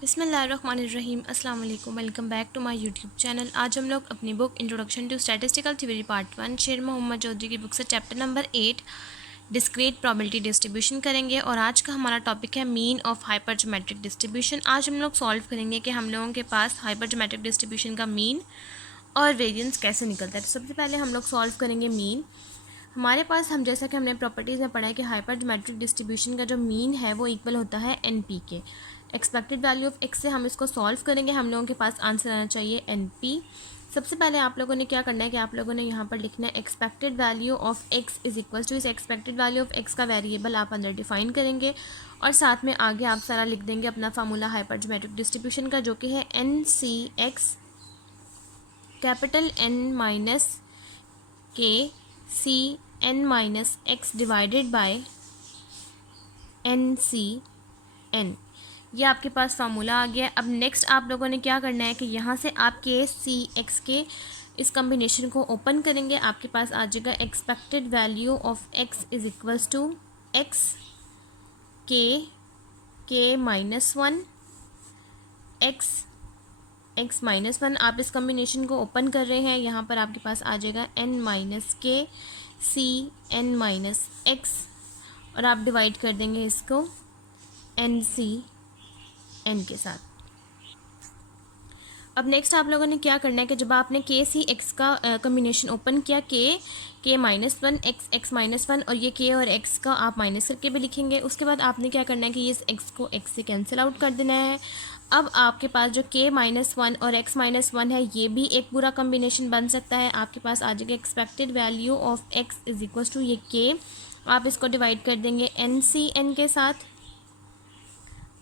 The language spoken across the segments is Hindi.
बिस्मिल्लाहिर्रहमानिर्रहीम अस्सलाम वालेकुम। Welcome back to my YouTube channel. आज हम लोग अपनी book introduction to statistical theory part 1 Sher Mohammad Chaudhry की बुक से chapter number 8 discrete probability distribution करेंगे और आज का हमारा टॉपिक है मीन ऑफ हाइपरजोमेट्रिक डिस्ट्रीब्यूशन। आज हम लोग सॉल्व करेंगे कि हम लोगों के पास हाइपरजोमेट्रिक डिस्ट्रीब्यूशन का मीन और वेरिएंस कैसे निकलता है। तो सबसे पहले हम लोग सॉल्व करेंगे मीन। हमारे पास हम जैसा कि हमने प्रॉपर्टीज़ में पढ़ा है कि हाइपरजोमेट्रिक डिस्ट्रीब्यूशन का जो मीन है वो इक्वल होता है NP के। एक्सपेक्टेड वैल्यू ऑफ x से हम इसको सॉल्व करेंगे। हम लोगों के पास आंसर आना चाहिए NP। सबसे पहले आप लोगों ने क्या करना है कि आप लोगों ने यहाँ पर लिखना है expected value of x is equal to, इस एक्सपेक्टेड वैल्यू ऑफ x का वेरिएबल आप अंदर डिफाइन करेंगे और साथ में आगे आप सारा लिख देंगे अपना फार्मूला हाइपरजोमेट्रिक डिस्ट्रीब्यूशन का, जो कि है NCX capital N minus K C n minus x divided by NCN। ये आपके पास फार्मूला आ गया। अब नेक्स्ट आप लोगों ने क्या करना है कि यहाँ से आप के सी एक्स के इस कम्बिनेशन को ओपन करेंगे। आपके पास आ जाएगा expected value of x is equals to X K minus one x minus one. आप इस कम्बिनेशन को ओपन कर रहे हैं। यहाँ पर आपके पास आ जाएगा n माइनस के सी n माइनस एक्स और आप डिवाइड कर देंगे इसको NCN के साथ। अब नेक्स्ट आप लोगों ने क्या करना है कि जब आपने के सी एक्स का कम्बिनेशन ओपन किया, के minus one x minus one और ये के और एक्स का आप माइनस करके भी लिखेंगे। उसके बाद आपने क्या करना है कि ये एक्स को एक्स से कैंसिल आउट कर देना है। अब आपके पास जो के माइनस वन और एक्स माइनस वन है ये भी एक पूरा कम्बिनेशन बन सकता है। आपके पास आ जाएगा expected value of x is equal to ये के, आप इसको डिवाइड कर देंगे NCN के साथ।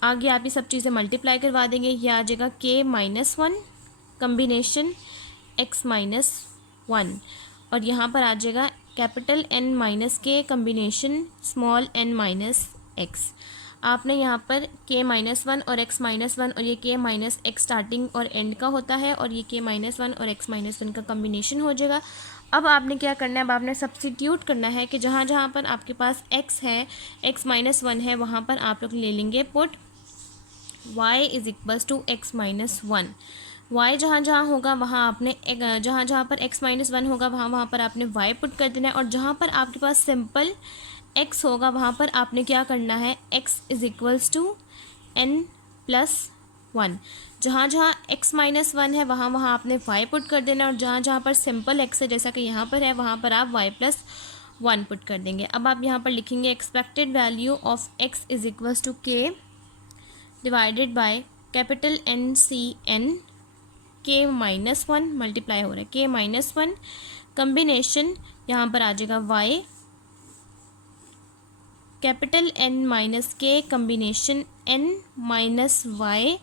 आगे आप ये सब चीज़ें मल्टीप्लाई करवा देंगे। ये आ जाएगा के minus one combination X minus one और यहाँ पर आ जाएगा कैपिटल N माइनस के combination small n minus x. आपने यहाँ पर के माइनस वन और एक्स माइनस वन और ये के माइनस एक्स स्टार्टिंग और एंड का होता है और ये के माइनस वन और एक्स माइनस वन का कम्बिनेशन हो जाएगा। अब आपने क्या करना है, अब आपने सब्स्टिट्यूट करना है कि जहाँ जहाँ पर आपके पास x है, x माइनस वन है, वहाँ पर आप लोग ले लेंगे put y is equals to x minus one. y जहाँ जहाँ होगा वहाँ आपने जहाँ जहाँ पर x माइनस वन होगा वहाँ वहाँ पर आपने y पुट कर देना है और जहाँ पर आपके पास सिंपल x होगा वहाँ पर आपने क्या करना है x is equals to n plus one. जहाँ जहाँ x माइनस वन है वहाँ वहाँ आपने y पुट कर देना और जहाँ जहाँ पर सिंपल x है जैसा कि यहाँ पर है वहाँ पर आप y प्लस वन पुट कर देंगे। अब आप यहाँ पर लिखेंगे expected value of x is equals to k divided by capital NCN k minus one multiply हो रहा है के माइनस वन कम्बिनेशन, यहाँ पर आ जाएगा y कैपिटल N माइनस के combination N minus y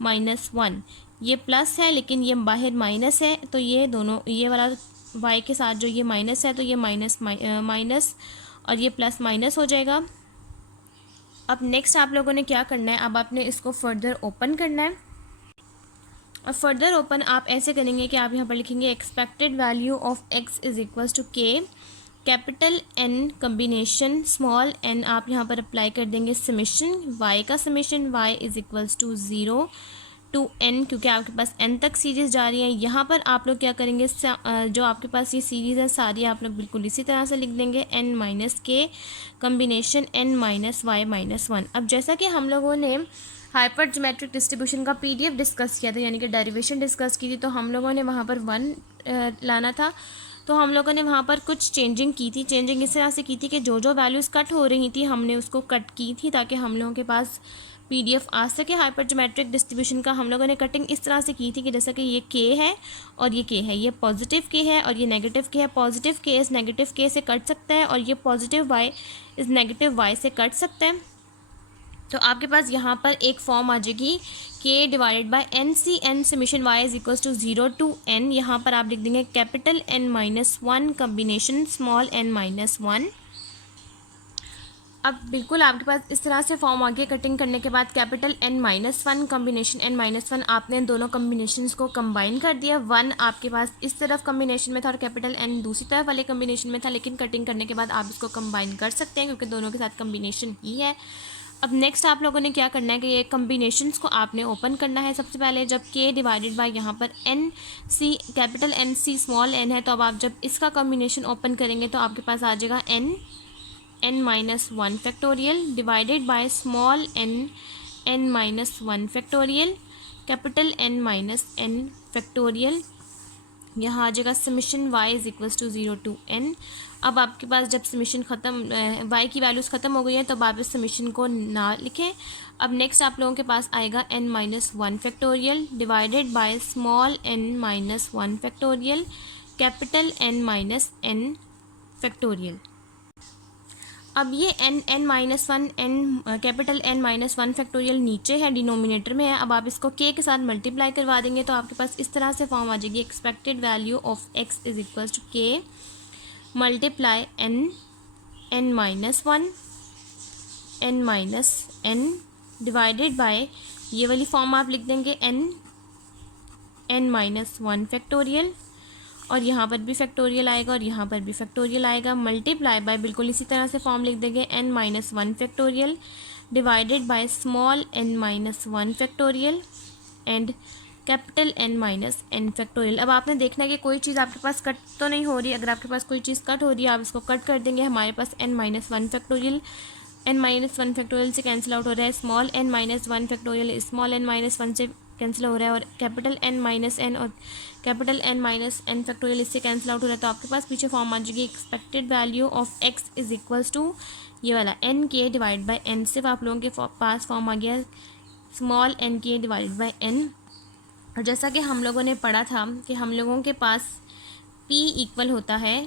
minus one. ये प्लस है लेकिन ये बाहर माइनस है तो ये दोनों ये वाला y के साथ जो ये माइनस है तो ये माइनस माइनस और ये प्लस माइनस हो जाएगा। अब नेक्स्ट आप लोगों ने क्या करना है, अब आपने इसको फर्दर ओपन करना है और फर्दर ओपन आप ऐसे करेंगे कि आप यहाँ पर लिखेंगे expected value of x is equals to K capital N combination small n। आप यहाँ पर अप्लाई कर देंगे समेशन y का, summation y is equals to 0 to n, क्योंकि आपके पास n तक सीरीज़ जा रही है। यहाँ पर आप लोग क्या करेंगे, जो आपके पास ये सीरीज़ है सारी आप लोग बिल्कुल इसी तरह से लिख देंगे n माइनस के combination n minus y minus one. अब जैसा कि हम लोगों ने हाइपरजोमेट्रिक डिस्ट्रीब्यूशन का PDF डिस्कस किया था, यानी कि डेरिवेशन डिस्कस की थी, तो हम लोगों ने वहाँ पर वन लाना था। तो हम लोगों ने वहाँ पर कुछ चेंजिंग की थी। चेंजिंग इस तरह से की थी कि जो जो वैल्यूज़ कट हो रही थी हमने उसको कट की थी ताकि हम लोगों के पास PDF आ सके। हाइपरजोमेट्रिक डिस्ट्रीब्यूशन का हम लोगों ने कटिंग इस तरह से की थी कि जैसा कि ये K है और ये K है, ये पॉजिटिव K है और ये नेगेटिव K है। पॉजिटिव K इस नेगेटिव K से कट सकता है और ये पॉजिटिव Y इस नेगेटिव Y से कट सकता है। तो आपके पास यहाँ पर एक फॉर्म आ जाएगी k divided by NCN summation y is equals to 0 to n। यहाँ पर आप लिख देंगे capital N minus one combination small n minus one. अब बिल्कुल आपके पास इस तरह से फॉर्म आ गया। कटिंग करने के बाद capital N minus one combination n minus one, आपने दोनों कम्बिनेशंस को कंबाइन कर दिया। वन आपके पास इस तरफ कम्बिनेशन में था और कैपिटल N दूसरी तरफ वाले कम्बिनेशन में था, लेकिन कटिंग करने के बाद आप इसको कंबाइन कर सकते हैं क्योंकि दोनों के साथ कम्बिनेशन ही है। अब नेक्स्ट आप लोगों ने क्या करना है कि ये कम्बिनेशंस को आपने ओपन करना है। सबसे पहले जब k डिवाइडेड बाय यहाँ पर n C capital N C small n है, तो अब आप जब इसका कम्बिनेशन ओपन करेंगे तो आपके पास आ जाएगा n minus one factorial divided by small N minus one factorial capital N minus n factorial. यहाँ आ जाएगा summation y is equals to 0 to n। अब आपके पास जब समीशन ख़त्म y की वैल्यूज़ ख़त्म हो गई हैं, तब आप इस समीशन को ना लिखें। अब नेक्स्ट आप लोगों के पास आएगा n minus one factorial divided by small n minus one factorial capital n minus n factorial. अब ये n minus one capital N minus one factorial नीचे है, डिनोमिनेटर में है। अब आप इसको के साथ मल्टीप्लाई करवा देंगे तो आपके पास इस तरह से फॉर्म आ जाएगी expected value of x is equals to K multiply N minus one N minus N divided by ये वाली फॉर्म आप लिख देंगे एन माइनस वन फैक्टोरियल, और यहाँ पर भी फैक्टोरियल आएगा और यहाँ पर भी फैक्टोरियल आएगा, मल्टीप्लाई बाय बिल्कुल इसी तरह से फॉर्म लिख देंगे n minus one factorial divided by small N minus one factorial and capital N minus n factorial. अब आपने देखना है कि कोई चीज़ आपके पास कट तो नहीं हो रही। अगर आपके पास कोई चीज़ कट हो रही है आप इसको कट कर देंगे। हमारे पास एन माइनस वन फैक्टोरियल से कैंसिल आउट हो रहा है, small N minus one factorial small N minus one से कैंसिल हो रहा है, और कैपिटल एन माइनस एन और capital N minus n factorial इससे कैंसिल आउट हो रहा है। तो आपके पास पीछे फॉर्म आ जाएगी expected value of x is equals to ये वाला N K divide by N. सिर्फ आप लोगों के पास फॉर्म आ गया small N K divide by N. और जैसा कि हम लोगों ने पढ़ा था कि हम लोगों के पास p इक्वल होता है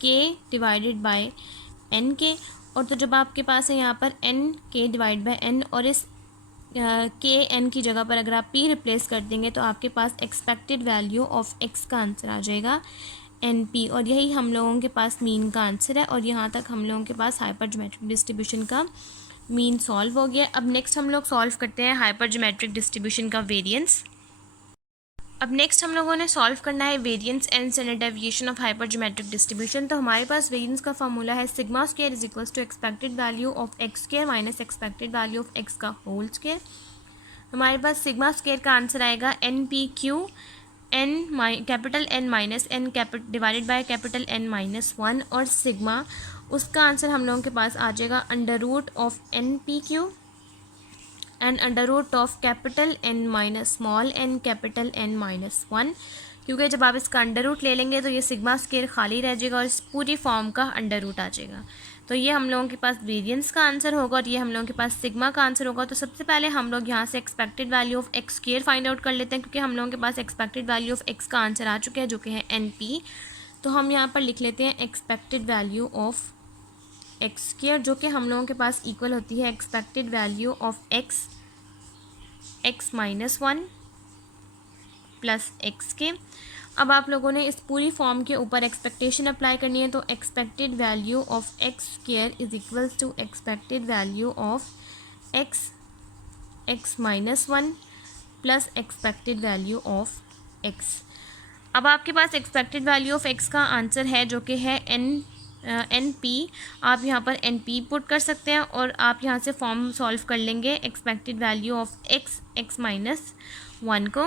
k डिवाइडेड बाय एन के, और तो जब आपके पास है यहाँ पर N K divide by N और इस के एन की जगह पर अगर आप p रिप्लेस कर देंगे तो आपके पास एक्सपेक्टेड वैल्यू ऑफ x का आंसर आ जाएगा एन पी, और यही हम लोगों के पास मीन का आंसर है। और यहाँ तक हम लोगों के पास हाइपर ज्योमेट्रिक डिस्ट्रीब्यूशन का मीन सॉल्व हो गया। अब नेक्स्ट हम लोग सॉल्व करते हैं हाइपर ज्योमेट्रिक डिस्ट्रीब्यूशन का वेरिएंस। अब नेक्स्ट हम लोगों ने सॉल्व करना है variance and standard deviation of hypergeometric distribution. तो हमारे पास वेरिएंस का फॉर्मूला है sigma square is equals to expected value of x square minus expected value of x का होल स्क्वायर। हमारे पास सिग्मा स्क्वायर का आंसर आएगा n p q capital N minus N divided by capital N minus one, और सिग्मा उसका आंसर हम लोगों के पास आ जाएगा under root of n p q and under root of capital N minus small n capital N minus one, क्योंकि जब आप इसका अंडर रूट ले लेंगे तो ये सिग्मा स्क्वायर खाली रह जाएगा और इस पूरी फॉर्म का अंडर रूट आ जाएगा। तो ये हम लोगों के पास वेरिएंस का आंसर होगा और ये हम लोगों के पास सिग्मा का आंसर होगा। तो सबसे पहले हम लोग यहाँ से expected value of x square find out कर लेते हैं, क्योंकि हम लोगों के पास एक्सपेक्टेड वैल्यू ऑफ एक्स का आंसर आ चुका है जो कि है एन पी। तो हम यहाँ पर लिख लेते हैं expected value of x square जो कि हम लोगों के पास इक्वल होती है expected value of x minus one plus x के। अब आप लोगों ने इस पूरी फॉर्म के ऊपर एक्सपेक्टेशन अप्लाई करनी है, तो expected value of x square is equals to expected value of x minus one plus expected value of x. अब आपके पास एक्सपेक्टेड वैल्यू ऑफ एक्स का आंसर है जो कि है एन पी। आप यहाँ पर एन पी पुट कर सकते हैं और आप यहाँ से फॉर्म सॉल्व कर लेंगे expected value of x minus one को।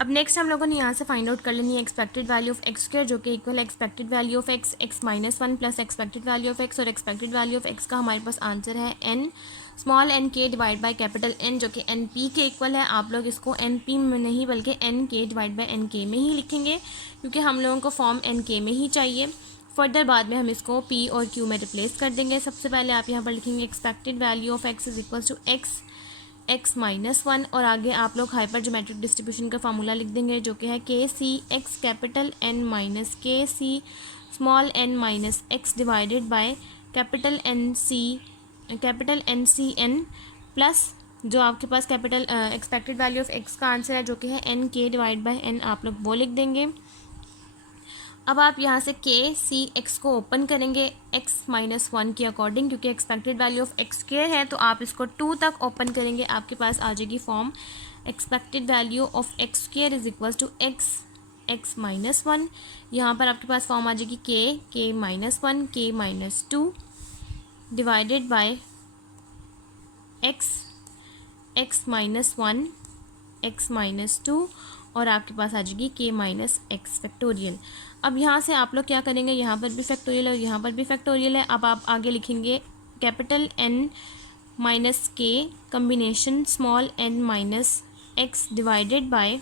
अब नेक्स्ट हम लोगों ने यहाँ से फाइंड आउट कर लेनी है expected value of x square जो कि equal expected value of x minus one plus expected value of x, और एक्सपेक्टेड वैल्यू ऑफ एक्स का हमारे पास आंसर है N small N K divide bye capital N जो कि एन पी के इक्वल है। आप लोग इसको एन पी में नहीं बल्कि N K divide by N के में ही लिखेंगे, क्योंकि हम लोगों को फॉर्म एन के में ही चाहिए। फर्दर बाद में हम इसको पी और क्यू में रिप्लेस कर देंगे। सबसे पहले आप यहाँ पर लिखेंगे expected value of x is equals to x minus one, और आगे आप लोग हाइपर ज्योमेट्रिक डिस्ट्रीब्यूशन का फार्मूला लिख देंगे जो कि है K C X capital N minus K C small N minus x divided by capital N C N plus जो आपके पास capital expected value of x का आंसर है जो कि है N K divide by N, आप लोग वो लिख देंगे। अब आप यहाँ से के सी एक्स को ओपन करेंगे एक्स माइनस वन के अकॉर्डिंग, क्योंकि expected value of x square है तो आप इसको 2 तक ओपन करेंगे। आपके पास आ जाएगी form expected value of x square is equal to x minus one. यहाँ पर आपके पास फॉर्म आ जाएगी के माइनस वन के minus two divided by x, x minus one, x minus two, और आपके पास आ जाएगी के माइनस एक्स फैक्टोरियल। अब यहाँ से आप लोग क्या करेंगे, यहाँ पर भी फैक्टोरियल है और यहाँ पर भी फैक्टोरियल है। अब आप आगे लिखेंगे कैपिटल एन माइनस के combination small N minus x divided by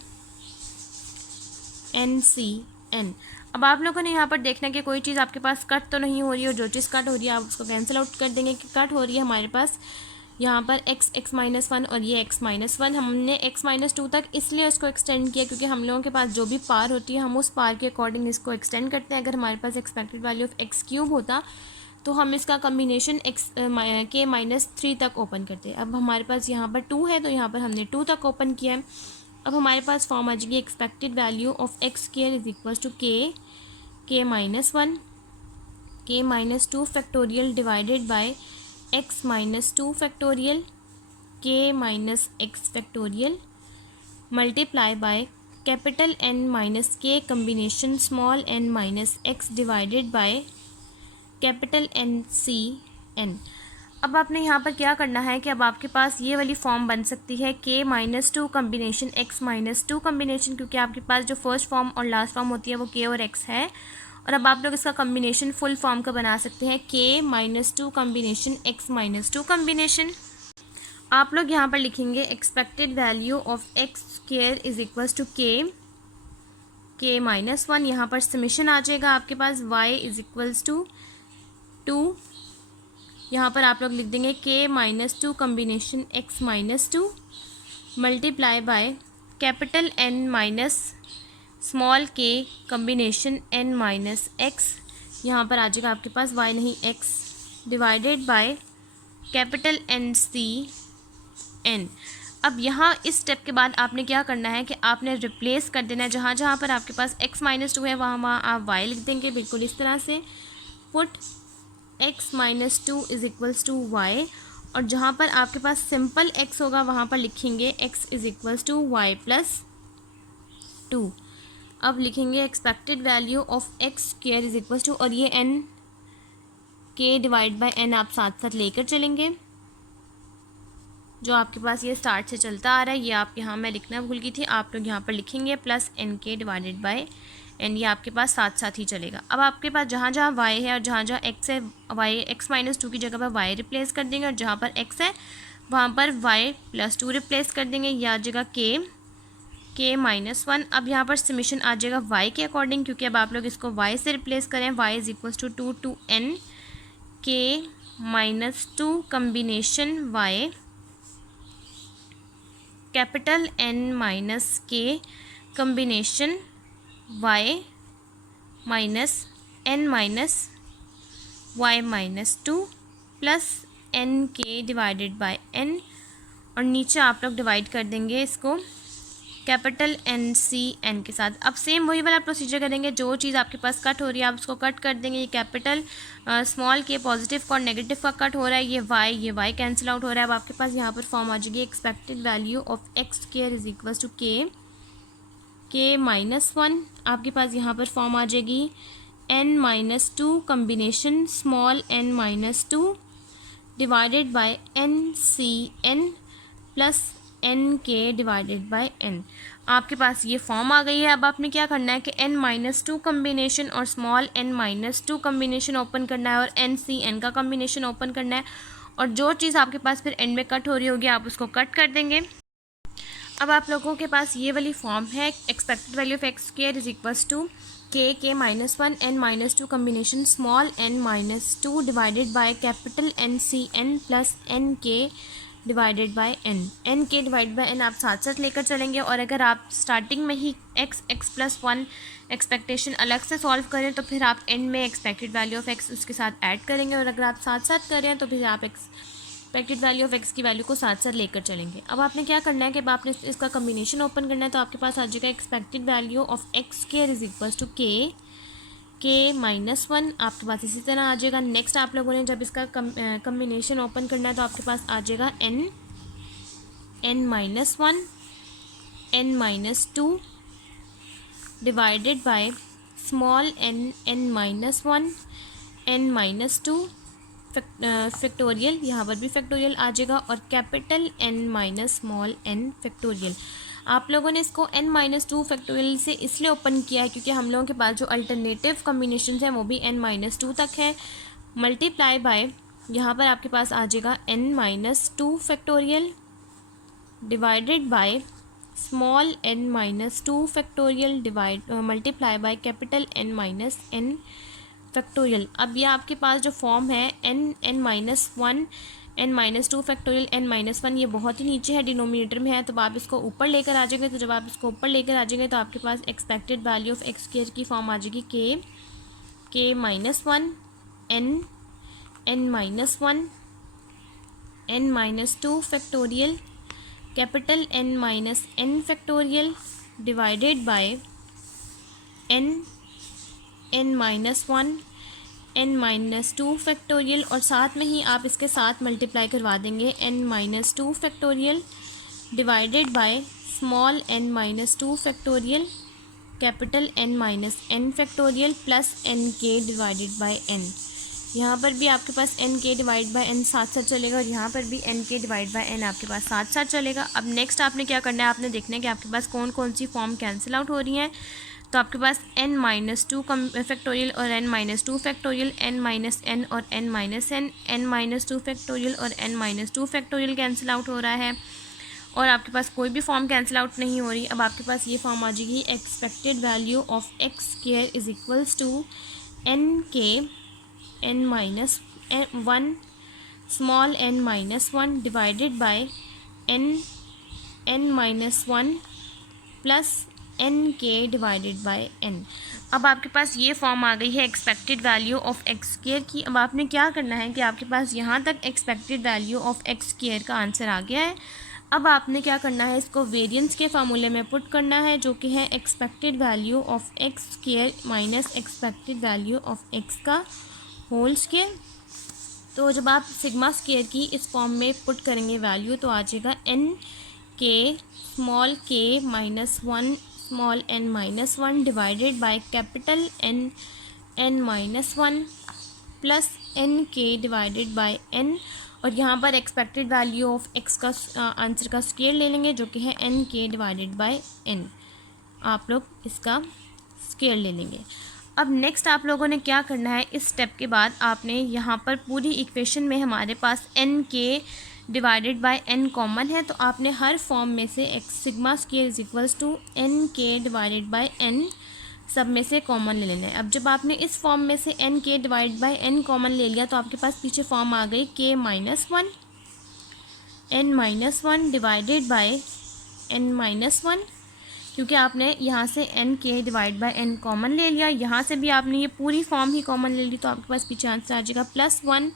n C N. अब आप लोगों ने यहाँ पर देखना कि कोई चीज़ आपके पास कट तो नहीं हो रही है, और जो चीज़ कट हो रही है आप उसको कैंसिल आउट कर देंगे कि कट हो रही है हमारे पास यहाँ पर एक्स, एक्स माइनस वन और ये एक्स माइनस वन। हमने एक्स माइनस टू तक इसलिए उसको एक्सटेंड किया क्योंकि हम लोगों के पास जो भी पार होती है हम उस पार के अकॉर्डिंग इसको एक्सटेंड करते हैं। अगर हमारे पास expected value of X cube होता तो हम इसका combination X K minus three तक ओपन करते हैं। अब हमारे पास यहाँ पर टू है तो यहाँ पर हमने टू तक ओपन किया है। अब हमारे पास फॉर्म आ जाएगी expected value of x square is equal to के माइनस वन, के minus two factorial divided by X minus two factorial, K minus X factorial multiply by capital N minus के combination small N minus x divided by capital N C N. अब आपने यहाँ पर क्या करना है कि अब आपके पास ये वाली फॉर्म बन सकती है के minus two combination X minus two combination, क्योंकि आपके पास जो फर्स्ट फॉर्म और लास्ट फॉर्म होती है वो के और एक्स है। और अब आप लोग इसका कम्बिनेशन फुल फॉर्म का बना सकते हैं K minus two combination X minus two combination. आप लोग यहाँ पर लिखेंगे expected value of x square is equals to के माइनस वन। यहाँ पर समेशन आ जाएगा आपके पास Y is equals to two. यहाँ पर आप लोग लिख देंगे K minus two combination X minus two multiply by capital N minus small K combination N minus X, यहाँ पर आ जाएगा आपके पास वाई नहीं x, divided by capital N C N. अब यहाँ इस स्टेप के बाद आपने क्या करना है कि आपने रिप्लेस कर देना है, जहाँ जहाँ पर आपके पास एक्स माइनस टू है वहाँ वहाँ आप वाई लिख देंगे बिल्कुल इस तरह से। Put x minus two is equals to y, और जहाँ पर आपके पास सिंपल एक्स होगा वहाँ पर लिखेंगे x is equals to y plus two. अब लिखेंगे expected value of x square is equals to, और ये N K divide by N आप साथ साथ लेकर चलेंगे। जो आपके पास ये स्टार्ट से चलता आ रहा है ये आप यहाँ मैं लिखना भूल गई थी, आप लोग यहाँ पर लिखेंगे प्लस एन के डिवाइडेड बाय एन, ये आपके पास साथ साथ ही चलेगा। अब आपके पास जहाँ जहाँ वाई है और जहाँ जहाँ एक्स है वाई एक्स माइनस टू की जगह पर वाई रिप्लेस कर देंगे, और जहाँ पर एक्स है वहाँ पर वाई प्लस टू रिप्लेस कर देंगे, ये आ जाएगा के माइनस वन। अब यहाँ पर समेशन आ जाएगा वाई के अकॉर्डिंग, क्योंकि अब आप लोग इसको वाई से रिप्लेस करें, Y is equals to two to N K minus two combination Y capital N minus के combination Y minus N minus Y minus two plus N के डिवाइडेड बाय एन, और नीचे आप लोग डिवाइड कर देंगे इसको कैपिटल एन सी एन के साथ। अब सेम वही वाला प्रोसीजर करेंगे, जो चीज़ आपके पास कट हो रही है आप उसको कट कर देंगे। ये कैपिटल स्मॉल के पॉजिटिव का और नेगेटिव का कट हो रहा है, ये वाई कैंसिल आउट हो रहा है। अब आपके पास यहाँ पर फॉर्म आ जाएगी expected value of x square is equals to के माइनस वन। आपके पास यहाँ पर फॉर्म आ जाएगी n minus two combination small N minus two divided by n C N plus N के डिवाइडेड बाय एन। आपके पास ये फॉर्म आ गई है। अब आपने क्या करना है कि एन माइनस टू कम्बिनेशन और small N minus two combination open करना है और एन सी एन का कम्बिनेशन ओपन करना है, और जो चीज़ आपके पास फिर एंड में कट हो रही होगी आप उसको कट कर देंगे। अब आप लोगों के पास ये वाली फॉर्म है expected value of x square is equals to के minus one N minus two combination small N minus two divided by capital N C N plus N के divided by N K divide by N आप साथ साथ लेकर चलेंगे। और अगर आप स्टार्टिंग में ही एक्स प्लस वन एक्सपेक्टेशन अलग से सॉल्व करें तो फिर आप एंड में एक्सपेक्टेड वैल्यू ऑफ एक्स उसके साथ ऐड करेंगे, और अगर आप साथ साथ करें तो फिर आप एक्सपेक्टेड वैल्यू ऑफ एक्स की वैल्यू को साथ साथ लेकर चलेंगे। अब आपने क्या करना है कि अब आपने इसका कम्बिनेशन ओपन करना है, तो आपके पास आ जाएगा expected value of x square is equals to के माइनस वन। आपके पास इसी तरह आ जाएगा। नेक्स्ट आप लोगों ने जब इसका कम्बिनेशन ओपन करना है तो आपके पास आ जाएगा n minus one N minus two divided by small N minus one N minus two factorial, यहाँ पर भी फैक्टोरियल आ जाएगा, और capital N minus small n factorial. आप लोगों ने इसको n-2 फैक्टोरियल से इसलिए ओपन किया है क्योंकि हम लोगों के पास जो अल्टरनेटिव कम्बिनेशन हैं वो भी n-2 तक है। मल्टीप्लाई बाय, यहाँ पर आपके पास आ जाएगा n-2 factorial divided by small n-2 factorial divide multiply by capital n factorial. अब ये आपके पास जो फॉर्म है n-1 n-2 फैक्टोरियल n-1 ये बहुत ही नीचे है, डिनोमिनेटर में है, तो आप इसको ऊपर लेकर आ जाएंगे। तो जब आप इसको ऊपर लेकर आ जाएंगे तो आपके पास expected value of x square की फॉर्म आ जाएगी k-1 n-1 n-2 factorial capital n factorial divided by n-1 n-2 factorial, और साथ में ही आप इसके साथ मल्टीप्लाई करवा देंगे n-2 factorial divided by small n-2 factorial capital n factorial plus nk divided by n। यहाँ पर भी आपके पास nk डिवाइड बाय n साथ साथ चलेगा, और यहाँ पर भी nk डिवाइड बाय n आपके पास साथ साथ चलेगा। अब नेक्स्ट आपने क्या करना है, आपने देखना है कि आपके पास कौन कौन सी फॉर्म कैंसिल आउट हो रही हैं। तो आपके पास n-2 फैक्टोरियल और n-2 फैक्टोरियल, n-n और n-n, n-2 फैक्टोरियल और n-2 फैक्टोरियल कैंसिल आउट हो रहा है, और आपके पास कोई भी फॉर्म कैंसिल आउट नहीं हो रही। अब आपके पास ये फॉर्म आ जाएगी expected value of x square is equals to n n-1 small n-1 divided by n-1 plus nk divided by n। अब आपके पास ये फॉर्म आ गई है expected value of x square की। अब आपने क्या करना है कि आपके पास यहाँ तक expected value of x square का आंसर आ गया है। अब आपने क्या करना है, इसको वेरिएंस के फार्मूले में पुट करना है, जो कि है expected value of x square minus expected value of x का होल स्क्वायर। तो जब आप सिग्मा स्क्वायर की इस फॉर्म में पुट करेंगे वैल्यू, तो आ जाएगा nk small k minus 1 small n-1 divided by capital n-1 plus nk divided by n, और यहाँ पर एक्सपेक्टेड वैल्यू ऑफ x का आंसर का स्क्वायर ले लेंगे, जो कि है nk डिवाइडेड बाय n। आप लोग इसका स्क्वायर ले लेंगे। अब नेक्स्ट आप लोगों ने क्या करना है, इस स्टेप के बाद आपने यहाँ पर पूरी इक्वेशन में हमारे पास nk divided by n common है, तो आपने हर फॉर्म में से X sigma square is equals to nk divided by n सब में से कॉमन ले लेना है। अब जब आपने इस फॉर्म में से nk divide by n common ले लिया, तो आपके पास पीछे फॉर्म आ गई k-1 n-1 divided by n-1, क्योंकि आपने यहाँ से nk divide by n common ले लिया, यहाँ से भी आपने ये पूरी फॉर्म ही कॉमन ले ली, तो आपके पास पीछे आंसर आ जाएगा +1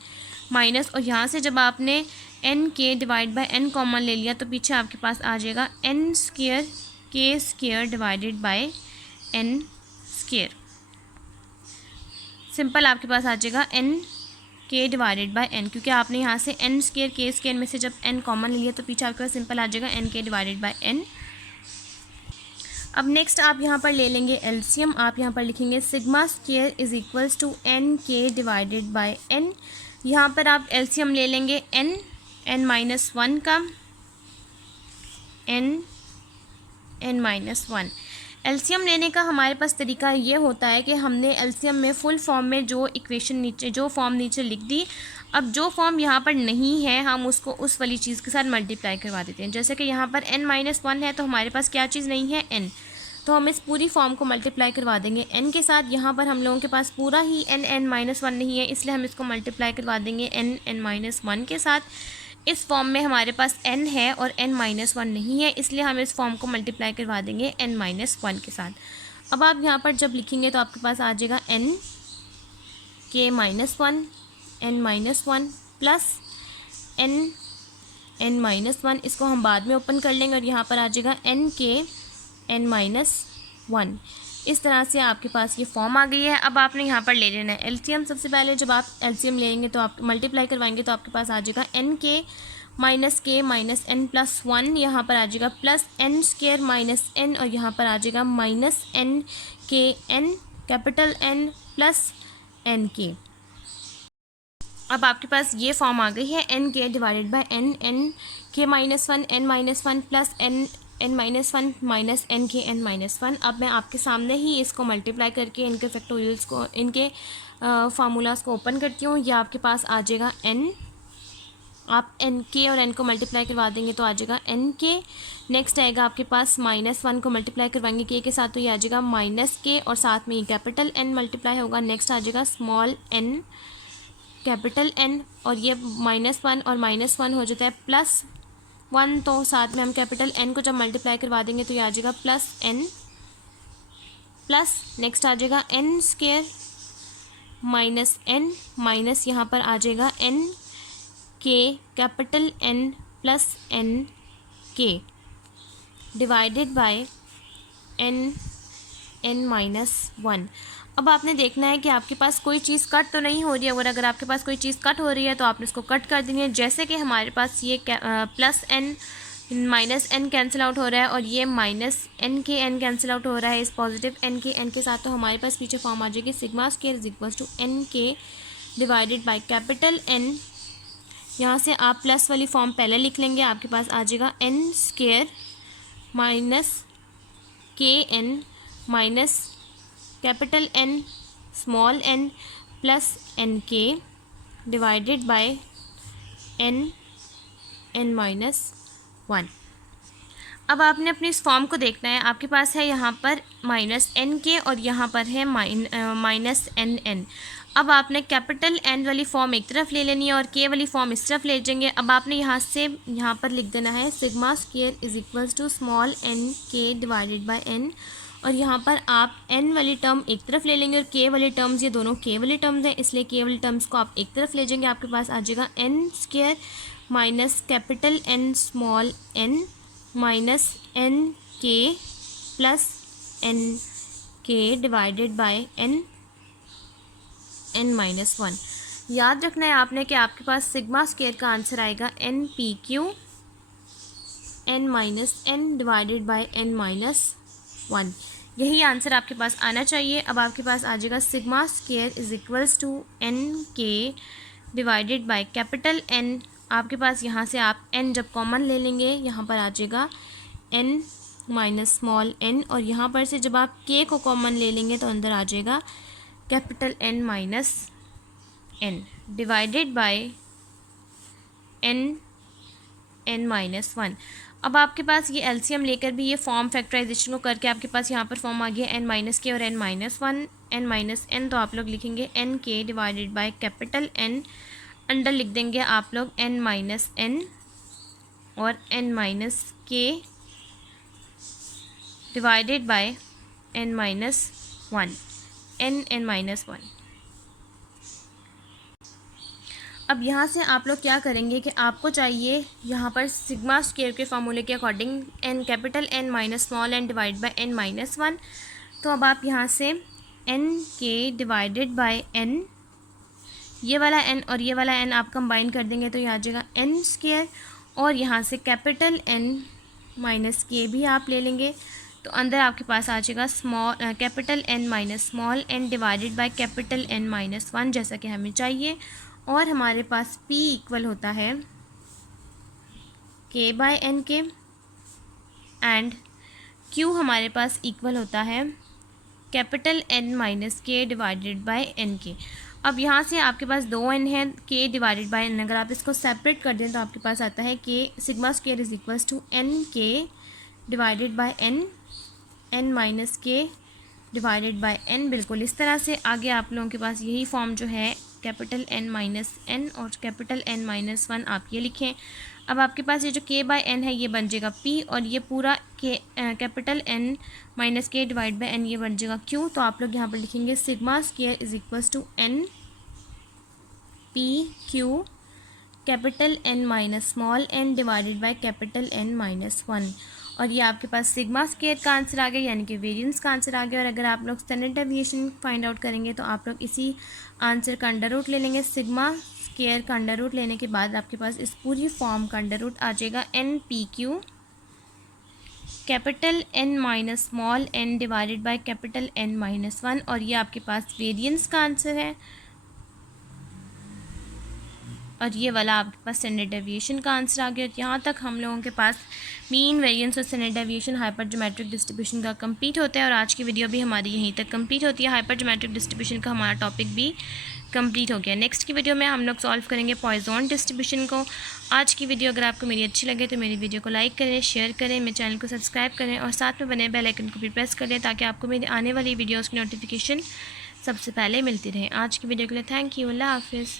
माइनस, और यहाँ से जब आपने nk divide by n common ले लिया, तो पीछे आपके पास आ जाएगा n square k square divided by n square. Simple आपके पास आ जाएगा nk डिवाइडेड बाय n, क्योंकि आपने यहाँ से n स्क्वायर k स्क्वायर में से जब n कॉमन ले लिया, तो पीछे आपके पास सिंपल आ जाएगा nk डिवाइडेड बाय n। अब नेक्स्ट आप यहाँ पर ले लेंगे एलसीएम। आप यहाँ पर लिखेंगे sigma square is equals to nk divided by n। यहाँ पर आप एलसीएम ले लेंगे n-1 का n-1। एलसीएम लेने का हमारे पास तरीका ये होता है कि हमने एलसीएम में फुल फॉर्म में जो इक्वेशन नीचे जो फॉर्म नीचे लिख दी, अब जो फॉर्म यहाँ पर नहीं है हम उसको उस वाली चीज़ के साथ मल्टीप्लाई करवा देते हैं। जैसे कि यहाँ पर n-1 है, तो हमारे पास क्या चीज़ नहीं है, n, तो हम इस पूरी फॉर्म को मल्टीप्लाई करवा देंगे n के साथ। यहाँ पर हम लोगों के पास पूरा ही n-1 नहीं है, इसलिए हम इसको मल्टीप्लाई करवा देंगे n-1 के साथ। इस फॉर्म में हमारे पास n है और n-1 नहीं है, इसलिए हम इस फॉर्म को मल्टीप्लाई करवा देंगे n-1 के साथ। अब आप यहाँ पर जब लिखेंगे तो आपके पास आ जाएगा nk-1 n-1 प्लस n-1, इसको हम बाद में ओपन कर लेंगे, और यहाँ पर आ जाएगा nk n-1। इस तरह से आपके पास ये फॉर्म आ गई है। अब आपने यहाँ पर ले लेना है एलसीएम। सबसे पहले जब आप एलसीएम लेंगे तो आप मल्टीप्लाई करवाएंगे, तो आपके पास आ जाएगा nk minus k minus n plus 1, यहाँ पर आ जाएगा plus n square minus n, और यहाँ पर आ जाएगा minus n k n capital N plus n k। अब आपके पास ये फॉर्म आ गई है एन के डिवाइडेड बाय एन के -1 n-1 plus n-1 minus N के n-1। अब मैं आपके सामने ही इसको मल्टीप्लाई करके इनके फैक्टोरियल्स को, इनके फार्मूलाज को ओपन करती हूँ। ये आपके पास आ जाएगा n, आप एन के और एन को मल्टीप्लाई करवा देंगे तो आ जाएगा एन के। नेक्स्ट आएगा आपके पास -1 को मल्टीप्लाई करवाएंगे के साथ तो ये आ जाएगा -k और साथ में ही कैपिटल एन मल्टीप्लाई होगा। नेक्स्ट आ जाएगा स्मॉल एन कैपिटल एन और ये -1 और -1 हो जाता है +1, तो साथ में हम कैपिटल एन को जब मल्टीप्लाई करवा देंगे तो ये आ जाएगा +n प्लस नेक्स्ट आ जाएगा n स्क्वायर -n माइनस यहाँ पर आ जाएगा n के कैपिटल N प्लस n के डिवाइडेड बाय n-1। अब आपने देखना है कि आपके पास कोई चीज़ कट तो नहीं हो रही है, और अगर आपके पास कोई चीज़ कट हो रही है तो आपने उसको कट कर देनी है। जैसे कि हमारे पास ये +n -n कैंसिल आउट हो रहा है और ये -n के n कैंसिल आउट हो रहा है इस पॉजिटिव n के साथ, तो हमारे पास पीछे फॉर्म आ जाएगी sigma square is equal to n के डिवाइडेड बाय कैपिटल N। यहाँ से आप प्लस वाली फॉर्म पहले लिख लेंगे, आपके पास आ जाएगा n स्क्वायर माइनस के n minus capital N small n plus n के डिवाइडेड बाय n-1। अब आपने अपनी इस फॉर्म को देखना है। आपके पास है यहाँ पर -n के और यहाँ पर है -n। अब आपने कैपिटल N वाली फॉर्म एक तरफ ले लेनी है और K वाली फॉर्म इस तरफ ले जाएंगे। अब आपने यहाँ से यहाँ पर लिख देना है sigma square is equals to small n के डिवाइडेड बाय n, और यहाँ पर आप n वाली टर्म एक तरफ ले लेंगे और k वाली टर्म्स, ये दोनों k वाली टर्म्स हैं इसलिए k वाली टर्म्स को आप एक तरफ ले जाएंगे। आपके पास आ जाएगा n square minus capital N small n minus n के प्लस n के डिवाइडेड बाय n-1। याद रखना है आपने कि आपके पास सिग्मा स्क्वायर का आंसर आएगा n-p-q n-n divided by n-1। यही आंसर आपके पास आना चाहिए। अब आपके पास आ जाएगा sigma square is equals to n के डिवाइडेड बाय कैपिटल N। आपके पास यहाँ से आप n जब कॉमन ले लेंगे यहाँ पर आ जाएगा n माइनस स्मॉल n, और यहाँ पर से जब आप k को कॉमन ले लेंगे तो अंदर आ जाएगा capital N minus n divided by n-1। अब आपके पास ये एलसीएम लेकर भी ये फॉर्म फैक्टराइजेशन को करके आपके पास यहाँ पर फॉर्म आ गया n-k और n-1 n-n, तो आप लोग लिखेंगे n के divided by capital N, under लिख देंगे आप लोग n-n और n-k divided by n-1 n-1। अब यहाँ से आप लोग क्या करेंगे कि आपको चाहिए यहाँ पर सिग्मा स्क्वायर के फार्मूले के according n capital N minus small n divide by n-1। तो अब आप यहाँ से n के डिवाइडेड बाय n, ये वाला n और ये वाला n आप कंबाइन कर देंगे तो ये आ जाएगा n स्क्वायर, और यहाँ से कैपिटल N माइनस के भी आप ले लेंगे तो अंदर आपके पास आ जाएगा capital N minus small n divided by capital N-1 जैसा कि हमें चाहिए। और हमारे पास P इक्वल होता है K बाय N के एंड Q हमारे पास इक्वल होता है capital N minus K divided by N के। अब यहाँ से आपके पास 2n है, K डिवाइडेड बाय N, अगर आप इसको सेपरेट कर दें तो आपके पास आता है K sigma square is equals to N के divided by n minus K divided by n। बिल्कुल इस तरह से आगे आप लोगों के पास यही फॉर्म जो है कैपिटल N माइनस n और कैपिटल N-1 आप ये लिखें। अब आपके पास ये जो K बाय N है ये बन जाएगा P, और ये पूरा कैपिटल N माइनस के डिवाइड बाय N ये बन जाएगा Q। तो आप लोग यहाँ पर लिखेंगे sigma square is equals to N P-Q capital N minus small n divided by capital N-1, और ये आपके पास सिग्मा स्क्वायर का आंसर आ गया यानी कि वेरिएंस का आंसर आ गया। और अगर आप लोग स्टैंडर्ड डेविएशन फाइंड आउट करेंगे तो आप लोग इसी आंसर का अंडर रूट ले लेंगे। सिग्मा स्क्वायर का अंडर रूट लेने के बाद आपके पास इस पूरी फॉर्म का अंडर रूट आ जाएगा n-p-q capital N minus small n divided by capital N-1, और ये आपके पास वेरिएंस का आंसर है। और ये वाला आपके पास स्टैंडर्ड डेविएशन का आंसर आ गया। यहाँ तक हम लोगों के पास मीन, वेरिएंस और standard deviation hyper geometric distribution का कंप्लीट होता है। और आज की वीडियो भी हमारी यहीं तक कंप्लीट होती है। हाइपर ज्योमेट्रिक डिस्ट्रीब्यूशन का हमारा टॉपिक भी कंप्लीट हो गया। नेक्स्ट की वीडियो में हम लोग सॉल्व करेंगे पॉइजन डिस्ट्रीब्यूशन को। आज की वीडियो अगर आपको मेरी अच्छी लगे तो मेरी वीडियो को लाइक करें, शेयर करें, मेरे चैनल को सब्सक्राइब करें और साथ में बने बेल आइकन को भी प्रेस कर दें ताकि आपको मेरी आने वाली वीडियोज़ की नोटिफिकेशन सबसे पहले मिलती रहे। आज की वीडियो के लिए थैंक यू। अल्लाह हाफिज़।